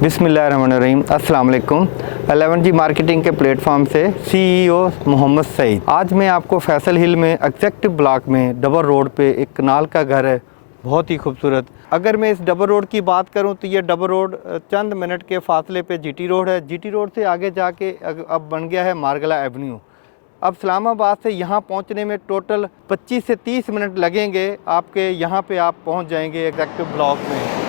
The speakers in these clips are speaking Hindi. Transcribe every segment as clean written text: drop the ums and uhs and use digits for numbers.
बिस्मिल्लाहिर्रहमानिर्रहीम, अस्सलाम वालेकुम। 11G मार्केटिंग के प्लेटफॉर्म से CEO मोहम्मद सईद। आज मैं आपको फैसल हिल में एग्जेक्टिव ब्लॉक में डबल रोड पे एक कनाल का घर है, बहुत ही खूबसूरत। अगर मैं इस डबल रोड की बात करूं तो ये डबल रोड चंद मिनट के फासले पे GT रोड है। GT रोड से आगे जाके अब बन गया है मारगला एवेन्यू। अब इस्लामाबाद से यहाँ पहुँचने में टोटल 25 से 30 मिनट लगेंगे आपके। यहाँ पे आप पहुँच जाएंगे एग्जेक्टिव ब्लॉक में।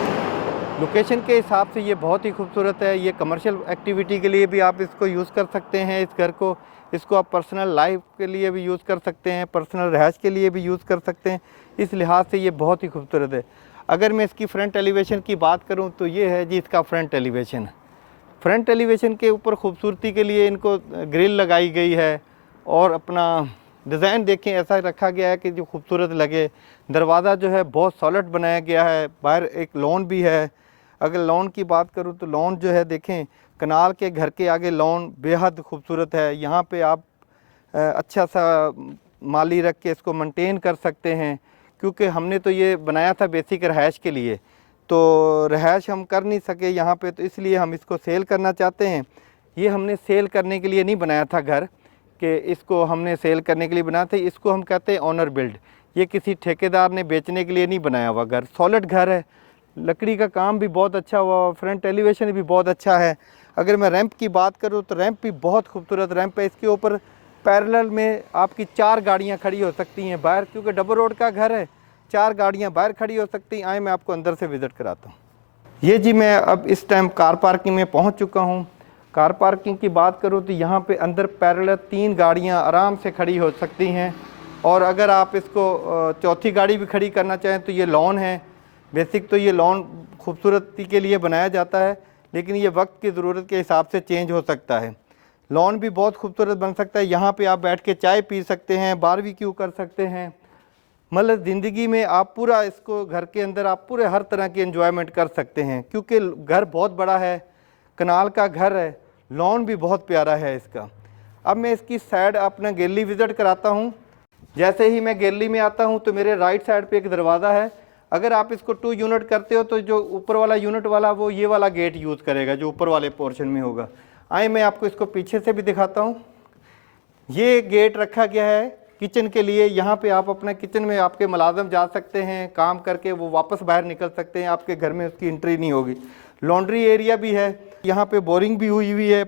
लोकेशन के हिसाब से ये बहुत ही खूबसूरत है। ये कमर्शियल एक्टिविटी के लिए भी आप इसको यूज़ कर सकते हैं। इस घर को इसको आप पर्सनल लाइफ के लिए भी यूज़ कर सकते हैं, पर्सनल रहायश के लिए भी यूज़ कर सकते हैं। इस लिहाज से ये बहुत ही खूबसूरत है। अगर मैं इसकी फ्रंट एलिवेशन की बात करूं तो ये है जी इसका फ्रंट एलिवेशन। फ्रंट एलिवेशन के ऊपर खूबसूरती के लिए इनको ग्रिल लगाई गई है और अपना डिज़ाइन देखें ऐसा रखा गया है कि जो खूबसूरत लगे। दरवाज़ा जो है बहुत सॉलिड बनाया गया है। बाहर एक लॉन भी है। अगर लॉन की बात करूं तो लॉन जो है देखें, कनाल के घर के आगे लॉन बेहद खूबसूरत है। यहाँ पे आप अच्छा सा माली रख के इसको मेंटेन कर सकते हैं, क्योंकि हमने तो ये बनाया था बेसिक रहायश के लिए, तो रहायश हम कर नहीं सके यहाँ पे, तो इसलिए हम इसको सेल करना चाहते हैं। ये हमने सेल करने के लिए नहीं बनाया था घर, कि इसको हमने सेल करने के लिए बनाया था। इसको हम कहते हैं ऑनर बिल्ड। ये किसी ठेकेदार ने बेचने के लिए नहीं बनाया हुआ घर, सॉलिड घर है। लकड़ी का काम भी बहुत अच्छा हुआ, फ्रंट एलिवेशन भी बहुत अच्छा है। अगर मैं रैंप की बात करूं तो रैंप भी बहुत खूबसूरत रैंप है। इसके ऊपर पैरेलल में आपकी 4 गाड़ियां खड़ी हो सकती हैं बाहर, क्योंकि डबल रोड का घर है, 4 गाड़ियां बाहर खड़ी हो सकती हैं। आए मैं आपको अंदर से विज़िट कराता हूँ। ये जी मैं अब इस टाइम कार पार्किंग में पहुँच चुका हूँ। कार पार्किंग की बात करूँ तो यहाँ पर अंदर पैरेलल 3 गाड़ियाँ आराम से खड़ी हो सकती हैं। और अगर आप इसको चौथी गाड़ी भी खड़ी करना चाहें तो ये लॉन है। बेसिक तो ये लॉन खूबसूरती के लिए बनाया जाता है, लेकिन ये वक्त की ज़रूरत के हिसाब से चेंज हो सकता है। लॉन भी बहुत खूबसूरत बन सकता है। यहाँ पे आप बैठ के चाय पी सकते हैं, बारबेक्यू कर सकते हैं। मतलब ज़िंदगी में आप पूरा इसको घर के अंदर आप पूरे हर तरह की एंजॉयमेंट कर सकते हैं, क्योंकि घर बहुत बड़ा है, कनाल का घर है, लॉन भी बहुत प्यारा है इसका। अब मैं इसकी साइड अपना गैलरी विज़िट कराता हूँ। जैसे ही मैं गैलरी में आता हूँ तो मेरे राइट साइड पर एक दरवाज़ा है। अगर आप इसको 2 यूनिट करते हो तो जो ऊपर वाला यूनिट वाला वो ये वाला गेट यूज़ करेगा जो ऊपर वाले पोर्शन में होगा। आए मैं आपको इसको पीछे से भी दिखाता हूँ। ये गेट रखा गया है किचन के लिए। यहाँ पे आप अपने किचन में आपके मुलाजम जा सकते हैं, काम करके वो वापस बाहर निकल सकते हैं, आपके घर में उसकी एंट्री नहीं होगी। लॉन्ड्री एरिया भी है, यहाँ पे बोरिंग भी हुई है,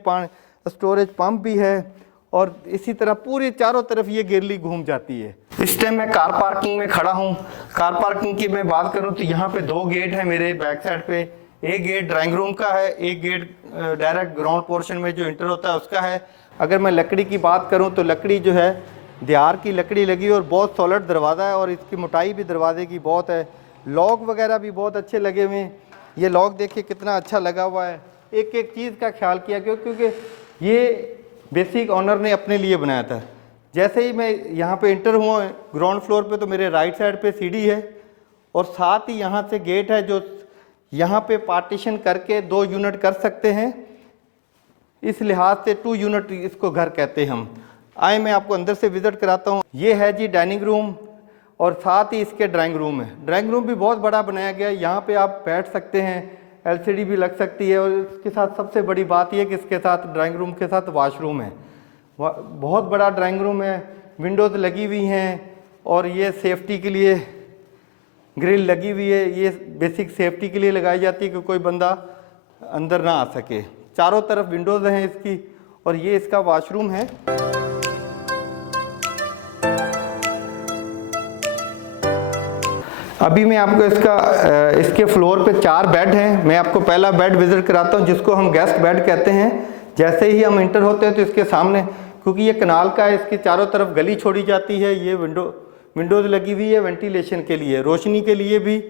स्टोरेज पंप भी है, और इसी तरह पूरी चारों तरफ ये गैलरी घूम जाती है। इस टाइम मैं कार पार्किंग में खड़ा हूँ। कार पार्किंग की मैं बात करूँ तो यहाँ पे 2 गेट है मेरे बैक साइड पे। एक गेट ड्राइंग रूम का है, एक गेट डायरेक्ट ग्राउंड पोर्शन में जो इंटर होता है उसका है। अगर मैं लकड़ी की बात करूँ तो लकड़ी जो है देहार की लकड़ी लगी और बहुत सॉलिड दरवाज़ा है, और इसकी मोटाई भी दरवाजे की बहुत है। लॉक वगैरह भी बहुत अच्छे लगे हुए हैं। ये लॉक देखिए कितना अच्छा लगा हुआ है। एक एक चीज़ का ख्याल किया गया, क्योंकि ये बेसिक ऑनर ने अपने लिए बनाया था। जैसे ही मैं यहाँ पे इंटर हुआ ग्राउंड फ्लोर पे तो मेरे राइट साइड पे सीढ़ी है, और साथ ही यहाँ से गेट है जो यहाँ पे पार्टीशन करके 2 यूनिट कर सकते हैं। इस लिहाज से 2 यूनिट इसको घर कहते हैं हम। आए मैं आपको अंदर से विज़िट कराता हूँ। ये है जी डाइनिंग रूम, और साथ ही इसके ड्राइंग रूम है। ड्राइंग रूम भी बहुत बड़ा बनाया गया है। यहाँ पे आप बैठ सकते हैं, LCD भी लग सकती है, और इसके साथ सबसे बड़ी बात यह कि इसके साथ ड्राइंग रूम के साथ वॉशरूम है। बहुत बड़ा ड्राइंग रूम है, विंडोज़ लगी हुई हैं, और ये सेफ्टी के लिए ग्रिल लगी हुई है। ये बेसिक सेफ्टी के लिए लगाई जाती है कि कोई बंदा अंदर ना आ सके। चारों तरफ विंडोज़ हैं इसकी, और ये इसका वॉशरूम है। अभी मैं आपको इसके फ्लोर पे 4 बेड हैं। मैं आपको पहला बेड विज़िट कराता हूँ, जिसको हम गेस्ट बेड कहते हैं। जैसे ही हम इंटर होते हैं तो इसके सामने, क्योंकि ये कनाल का है, इसके चारों तरफ गली छोड़ी जाती है। ये विंडोज़ लगी हुई है वेंटिलेशन के लिए, रोशनी के लिए भी,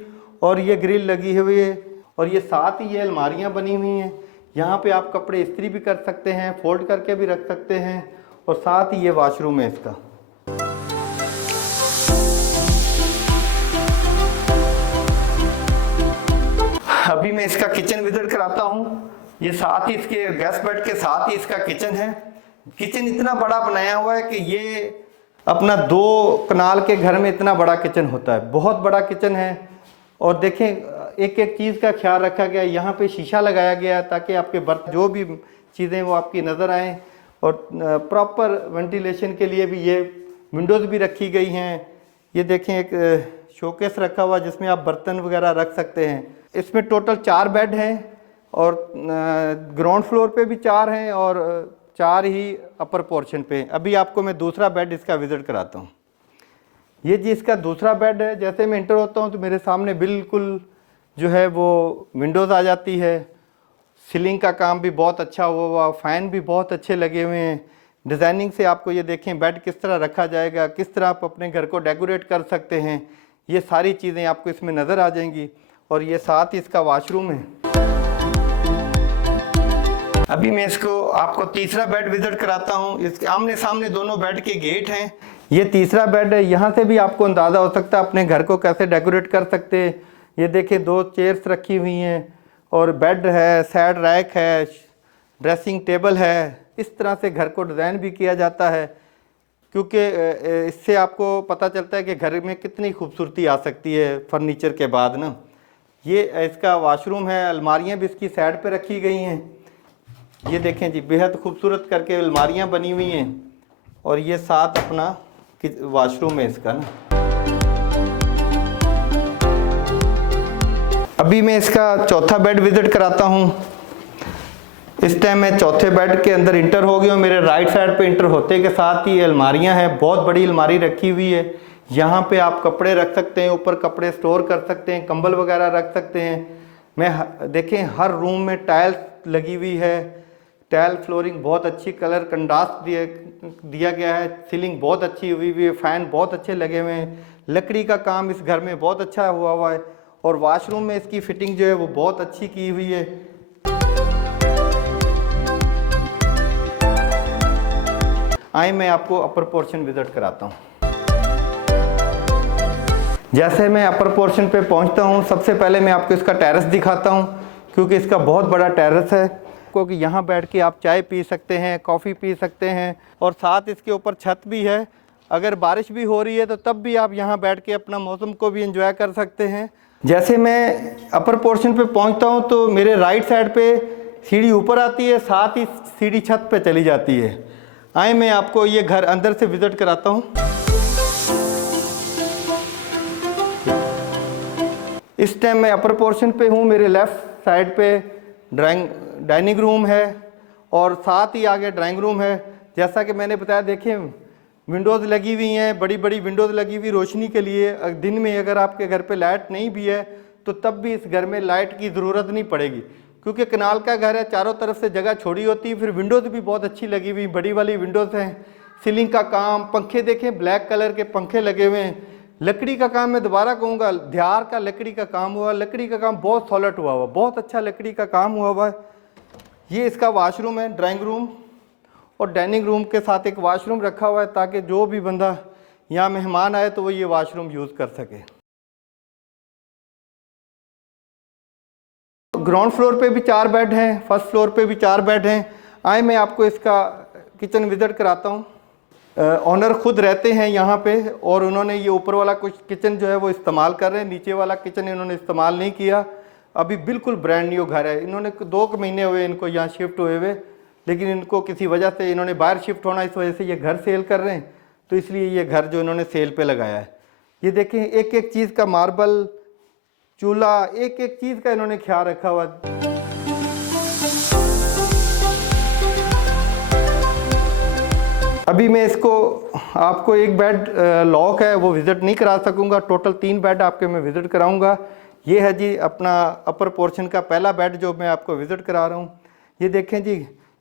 और ये ग्रिल लगी हुई है। और ये साथ ही ये अलमारियाँ बनी हुई हैं। यहाँ पे आप कपड़े इस्त्री भी कर सकते हैं, फोल्ड करके भी रख सकते हैं, और साथ ही ये वॉशरूम है इसका। अभी मैं इसका किचन विजिट कराता हूँ। ये साथ ही इसके गेस्ट बेड के साथ ही इसका किचन है। किचन इतना बड़ा बनाया हुआ है कि ये अपना 2 कनाल के घर में इतना बड़ा किचन होता है। बहुत बड़ा किचन है। और देखें एक एक चीज़ का ख्याल रखा गया। यहाँ पे शीशा लगाया गया ताकि आपके बर्तन जो भी चीज़ें वो आपकी नज़र आएँ, और प्रॉपर वेंटिलेशन के लिए भी ये विंडोज़ भी रखी गई हैं। ये देखें, एक शोकेस रखा हुआ जिसमें आप बर्तन वगैरह रख सकते हैं। इसमें टोटल 4 बेड हैं और ग्राउंड फ्लोर पे भी 4 हैं और 4 ही अपर पोर्शन पे। अभी आपको मैं दूसरा बेड इसका विज़िट कराता हूँ। ये जी इसका दूसरा बेड है। जैसे मैं इंटर होता हूँ तो मेरे सामने बिल्कुल जो है वो विंडोज़ आ जाती है। सीलिंग का काम भी बहुत अच्छा हुआ, फ़ैन भी बहुत अच्छे लगे हुए हैं। डिज़ाइनिंग से आपको ये देखें बेड किस तरह रखा जाएगा, किस तरह आप अपने घर को डेकोरेट कर सकते हैं, ये सारी चीज़ें आपको इसमें नज़र आ जाएंगी। और ये साथ ही इसका वॉशरूम है। अभी मैं इसको आपको तीसरा बेड विज़िट कराता हूँ। इसके आमने सामने दोनों बेड के गेट हैं। ये तीसरा बेड है। यहाँ से भी आपको अंदाज़ा हो सकता है अपने घर को कैसे डेकोरेट कर सकते हैं। ये देखिए 2 चेयर्स रखी हुई हैं और बेड है, साइड रैक है, ड्रेसिंग टेबल है। इस तरह से घर को डिज़ाइन भी किया जाता है, क्योंकि इससे आपको पता चलता है कि घर में कितनी खूबसूरती आ सकती है फर्नीचर के बाद ना। ये इसका वॉशरूम है। अलमारियाँ भी इसकी साइड पे रखी गई हैं। ये देखें जी, बेहद खूबसूरत करके अलमारियाँ बनी हुई हैं और ये साथ अपना वॉशरूम है इसका ना। अभी मैं इसका चौथा बेड विज़िट कराता हूँ। इस टाइम मैं चौथे बेड के अंदर इंटर हो गया हूँ। मेरे राइट साइड पे इंटर होते के साथ ही अलमारियाँ हैं। बहुत बड़ी अलमारी रखी हुई है। यहाँ पे आप कपड़े रख सकते हैं, ऊपर कपड़े स्टोर कर सकते हैं, कंबल वगैरह रख सकते हैं। मैं देखें हर रूम में टाइल्स लगी हुई है। टाइल फ्लोरिंग बहुत अच्छी कलर कंट्रास्ट दिया गया है। सीलिंग बहुत अच्छी हुई है। फ़ैन बहुत अच्छे लगे हुए हैं। लकड़ी का काम इस घर में बहुत अच्छा हुआ है। और वॉशरूम में इसकी फिटिंग जो है वो बहुत अच्छी की हुई है। आइए मैं आपको अपर पोर्शन विज़िट कराता हूँ। जैसे मैं अपर पोर्शन पे पहुँचता हूँ, सबसे पहले मैं आपको इसका टेरेस दिखाता हूँ, क्योंकि इसका बहुत बड़ा टेरेस है। क्योंकि यहाँ बैठ के आप चाय पी सकते हैं, कॉफ़ी पी सकते हैं, और साथ इसके ऊपर छत भी है। अगर बारिश भी हो रही है तो तब भी आप यहाँ बैठ के अपना मौसम को भी एंजॉय कर सकते हैं। जैसे मैं अपर पोर्शन पे पहुँचता हूँ तो मेरे राइट साइड पे सीढ़ी ऊपर आती है, साथ ही सीढ़ी छत पे चली जाती है। आए मैं आपको ये घर अंदर से विज़िट कराता हूँ। इस टाइम मैं अपर पोर्शन पे हूँ। मेरे लेफ़्ट साइड पे डाइनिंग रूम है और साथ ही आगे ड्राइंग रूम है। जैसा कि मैंने बताया, देखिए विंडोज़ लगी हुई हैं, बड़ी बड़ी विंडोज़ लगी हुई रोशनी के लिए। दिन में अगर आपके घर पे लाइट नहीं भी है तो तब भी इस घर में लाइट की ज़रूरत नहीं पड़ेगी, क्योंकि कनाल का घर है, चारों तरफ से जगह छोड़ी होती है। फिर विंडोज़ भी बहुत अच्छी लगी हुई, बड़ी वाली विंडोज़ हैं। सीलिंग का काम, पंखे देखें ब्लैक कलर के पंखे लगे हुए हैं। लकड़ी का काम मैं दोबारा कहूँगा, ध्यार का लकड़ी का काम हुआ। लकड़ी का काम बहुत सॉलिड हुआ, बहुत अच्छा लकड़ी का काम हुआ है। ये इसका वॉशरूम है, ड्राइंग रूम और डाइनिंग रूम के साथ एक वॉशरूम रखा हुआ है, ताकि जो भी बंदा यहाँ मेहमान आए तो वो ये वॉशरूम यूज़ कर सके। ग्राउंड फ्लोर पे भी 4 बेड हैं, फर्स्ट फ्लोर पे भी 4 बेड हैं। आए मैं आपको इसका किचन विज़िट कराता हूँ। ऑनर खुद रहते हैं यहाँ पे और उन्होंने ये ऊपर वाला कुछ किचन जो है वो इस्तेमाल कर रहे हैं। नीचे वाला किचन इन्होंने इस्तेमाल नहीं किया। अभी बिल्कुल ब्रांड न्यू घर है। इन्होंने 2 महीने हुए इनको यहाँ शिफ्ट हुए हुए, लेकिन इनको किसी वजह से इन्होंने बाहर शिफ्ट होना, इस वजह से ये घर सेल कर रहे हैं, तो इसलिए ये घर जो इन्होंने सेल पे लगाया है। ये देखें एक एक चीज़ का, मार्बल, चूल्हा, एक एक चीज़ का इन्होंने ख्याल रखा हुआ। अभी मैं इसको आपको एक बेड लॉक है वो विज़िट नहीं करा सकूँगा। टोटल 3 बेड आपके मैं विज़िट कराऊँगा। ये है जी अपना अपर पोर्शन का पहला बेड जो मैं आपको विज़िट करा रहा हूँ। ये देखें जी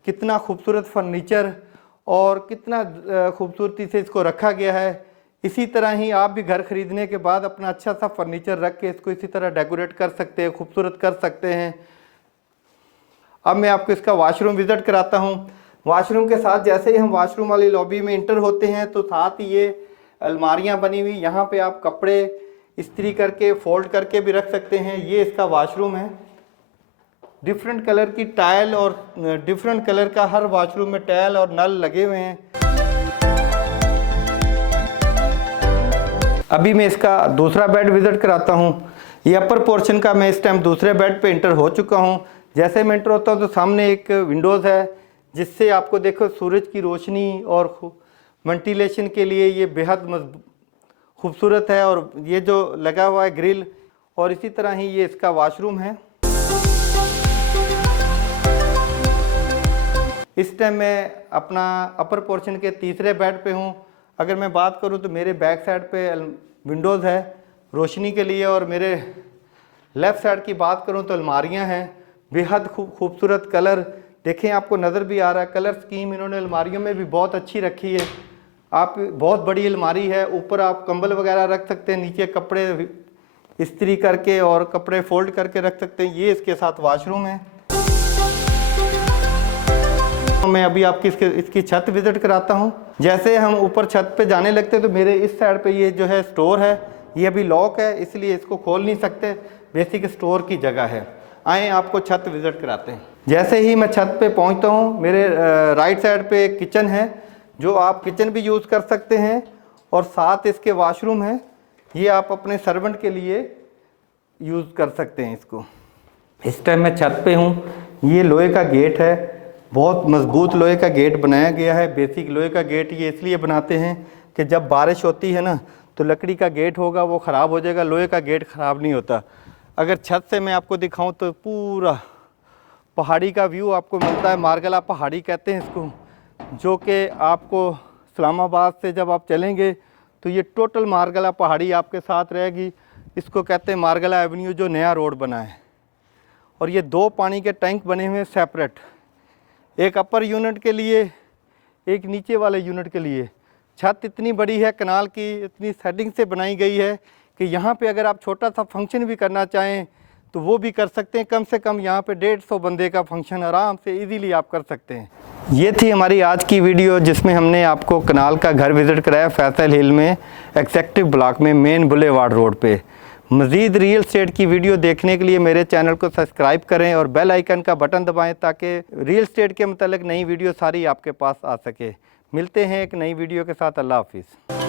कितना खूबसूरत फर्नीचर और कितना खूबसूरती से इसको रखा गया है। इसी तरह ही आप भी घर ख़रीदने के बाद अपना अच्छा सा फर्नीचर रख के इसको इसी तरह डेकोरेट कर सकते हैं, खूबसूरत कर सकते हैं। अब मैं आपको इसका वॉशरूम विज़िट कराता हूँ। वॉशरूम के साथ जैसे ही हम वॉशरूम वाली लॉबी में इंटर होते हैं तो साथ ही ये अलमारियाँ बनी हुई, यहाँ पे आप कपड़े इस्त्री करके फोल्ड करके भी रख सकते हैं। ये इसका वॉशरूम है। डिफरेंट कलर की टाइल और डिफरेंट कलर का हर वॉशरूम में टाइल और नल लगे हुए हैं। अभी मैं इसका दूसरा बेड विज़िट कराता हूँ। ये अपर पोर्शन का मैं इस टाइम दूसरे बेड पे इंटर हो चुका हूँ। जैसे मैं इंटर होता हूँ तो सामने एक विंडोज़ है जिससे आपको देखो सूरज की रोशनी और वेंटिलेशन के लिए ये बेहद खूबसूरत है। और ये जो लगा हुआ है ग्रिल, और इसी तरह ही ये इसका वॉशरूम है। इस टाइम मैं अपना अपर पोर्शन के तीसरे बेड पे हूँ। अगर मैं बात करूँ तो मेरे बैक साइड पे विंडोज़ है रोशनी के लिए, और मेरे लेफ़्ट साइड की बात करूँ तो अलमारियाँ हैं। बेहद खूबसूरत कलर देखें, आपको नज़र भी आ रहा है। कलर स्कीम इन्होंने अलमारियों में भी बहुत अच्छी रखी है। आप बहुत बड़ी अलमारी है, ऊपर आप कंबल वगैरह रख सकते हैं, नीचे कपड़े इस्त्री करके और कपड़े फोल्ड करके रख सकते हैं। ये इसके साथ वॉशरूम है। मैं अभी आपकी इसकी छत विज़िट कराता हूँ। जैसे हम ऊपर छत पे जाने लगते हैं तो मेरे इस साइड पे ये जो है स्टोर है, ये अभी लॉक है इसलिए इसको खोल नहीं सकते। बेसिक स्टोर की जगह है। आए आपको छत विज़िट कराते हैं। जैसे ही मैं छत पे पहुँचता हूँ, मेरे राइट साइड पे एक किचन है जो आप किचन भी यूज़ कर सकते हैं, और साथ इसके वॉशरूम है। ये आप अपने सर्वेंट के लिए यूज़ कर सकते हैं इसको। इस टाइम मैं छत पे हूँ। ये लोहे का गेट है, बहुत मजबूत लोहे का गेट बनाया गया है। बेसिक लोहे का गेट ये इसलिए बनाते हैं कि जब बारिश होती है ना तो लकड़ी का गेट होगा वो ख़राब हो जाएगा, लोहे का गेट ख़राब नहीं होता। अगर छत से मैं आपको दिखाऊं तो पूरा पहाड़ी का व्यू आपको मिलता है। मारगला पहाड़ी कहते हैं इसको, जो कि आपको इस्लामाबाद से जब आप चलेंगे तो ये टोटल मारगला पहाड़ी आपके साथ रहेगी। इसको कहते हैं मारगला एवेन्यू, जो नया रोड बना है। और ये 2 पानी के टैंक बने हुए हैं सेपरेट, एक अपर यूनिट के लिए, एक नीचे वाले यूनिट के लिए। छत इतनी बड़ी है, कनाल की इतनी सेटिंग से बनाई गई है कि यहाँ पे अगर आप छोटा सा फंक्शन भी करना चाहें तो वो भी कर सकते हैं। कम से कम यहाँ पे 150 बंदे का फंक्शन आराम से इजीली आप कर सकते हैं। ये थी हमारी आज की वीडियो जिसमें हमने आपको कनाल का घर विज़िट कराया फैसल हिल में, एग्जेक्टिव ब्लॉक में, मेन बुलेवार्ड रोड पे। मज़ीद रियल एस्टेट की वीडियो देखने के लिए मेरे चैनल को सब्सक्राइब करें और बेल आइकन का बटन दबाएं ताकि रियल एस्टेट के मतलब नई वीडियो सारी आपके पास आ सके। मिलते हैं एक नई वीडियो के साथ। अल्लाह हाफिज़।